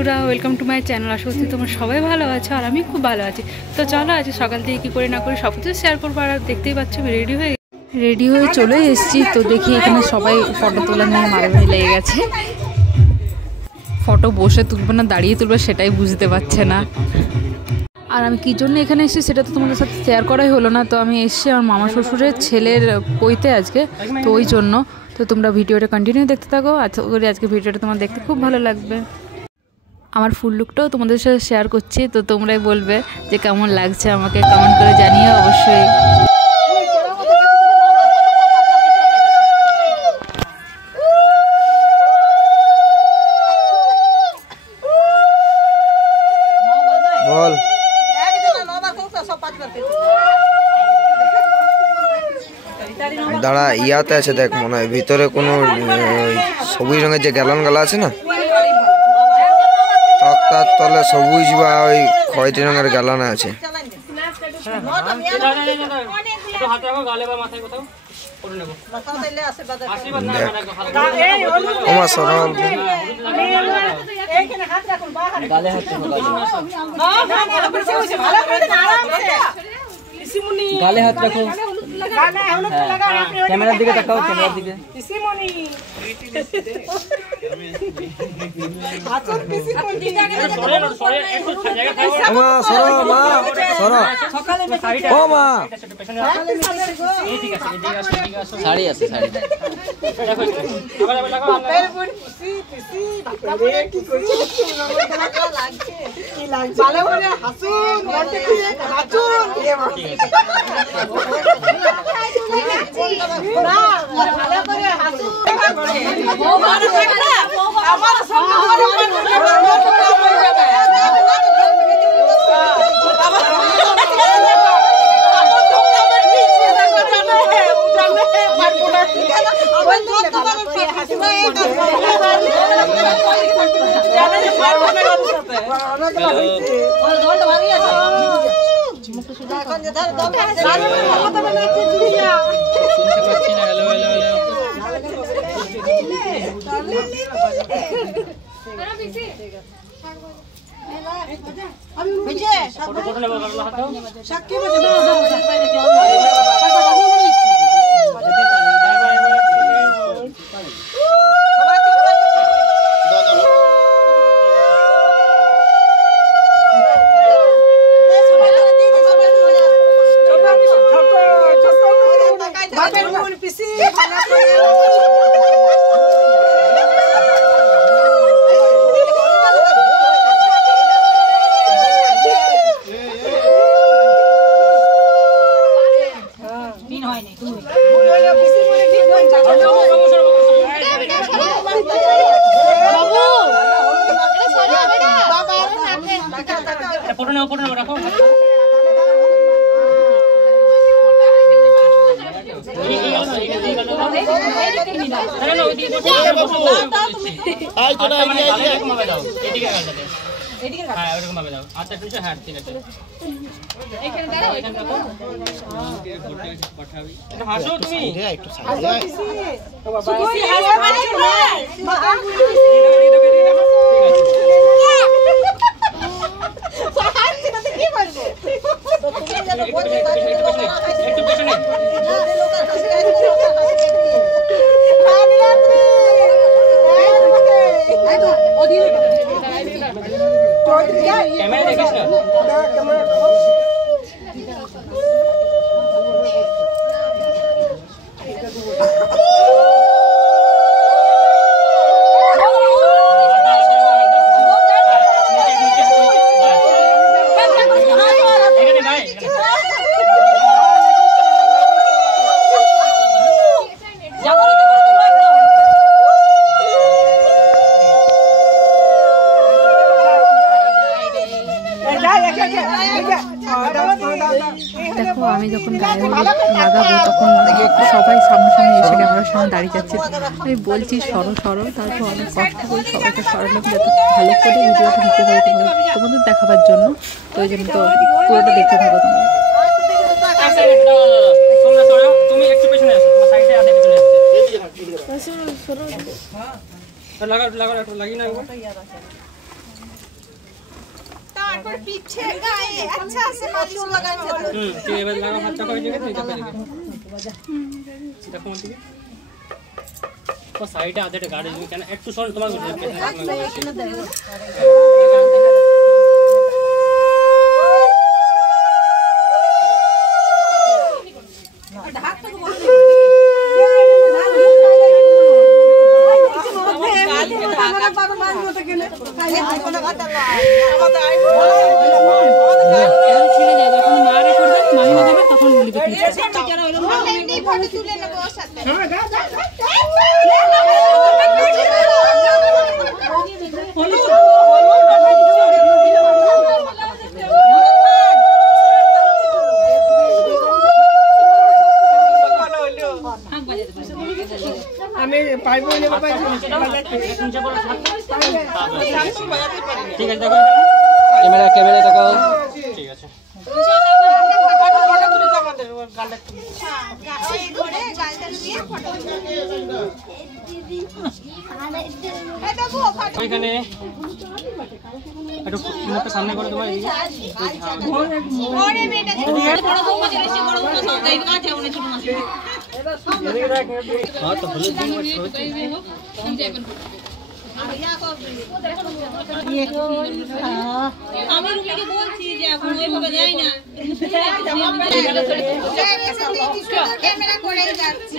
বন্ধুরা, welcome to my channel. আশা করছি তোমরা সবাই ভালো আছো আর আমি খুব ভালো আছি। তো চলো আজ সকাল থেকে কী করে না করে সব কিছু শেয়ার করবো। আর দেখতেই পাচ্ছ রেডি হয়ে চলে এসেছি। তো দেখি এখানে সবাই ফটো তোলা নিয়ে মারামারি লেগে গেছে। ফটো বসে তুলবে না দাঁড়িয়ে তুলবে সেটাই বুঝতে পারছে না। আর আমি কী জন্য এখানে এসেছি সেটা তো তোমাদের সাথে শেয়ার করাই হলো না। তো আমি এসেছি আমার মামা শ্বশুরের ছেলের পৈতে আজকে, তো ওই জন্য। তো তোমরা ভিডিওটা কন্টিনিউ দেখতে থাকো। আশা করি আজকে ভিডিওটা তোমার দেখতে খুব ভালো লাগবে। আমার ফুল লুকটাও তোমাদের সাথে শেয়ার করছি, তো তোমরাই বলবে যে কেমন লাগছে, আমাকে কমেন্ট করে জানিও অবশ্যই। বল দাঁড়া, ইয়াতে আছে দেখ, মনে হয় ভিতরে কোনো সবুজ রঙের যে গ্যালন গালা আছে না, তক্তার তলে সবুজ বা ওই খয়েরি রঙের গ্যালন আছে। গালে হাত রাখো, ক্যামেরার দিকে তাকাও, ক্যামেরার দিকে। শাড়ি আছে, শাড়ি দেখো আমি যখন গায়ে লাগাবো তখন সবাই সামনাসামনি এসে ক্যামেরার সামনে দাঁড়িয়ে যাচ্ছে। আমি বলছি সরো সরো, তারপর অনেক কষ্ট করে সবাইকে সরালাম যাতে ভালো করে ভিডিওটা নিতে পারি তোমাদের দেখাবার জন্য। তো ওই জন্য তো পুরোটা দেখতে থাকো তোমরা। তারপর পিছে গায়ে আচ্ছা আছে মালিশ লাগাইছে তো তুই এবার লাগা হাতটা করে দিবি তুই চাপে দিবি দেখো মত দিবি তো সাইডে আধেটা গাড়ি দিবি কেন একটু সর তোমার এখানে দেখো আমি পাইবো না বাবা ঠিক আছে দেখো ক্যামেরা তাকাও ঠিক আছে ওইখানে একটু মুখটা সামনে করে তোমার এদিকে ওরে বেটা বড় বৌমা চলে এসেছে বড় বৌমা সব যাই কাছে ওনে ছোট মাছ হ্যাঁ তো হলুদ দিন আমি রুমিকে বলছি যে এখন ওইভাবে যাই না ক্যামেরা করে যাচ্ছি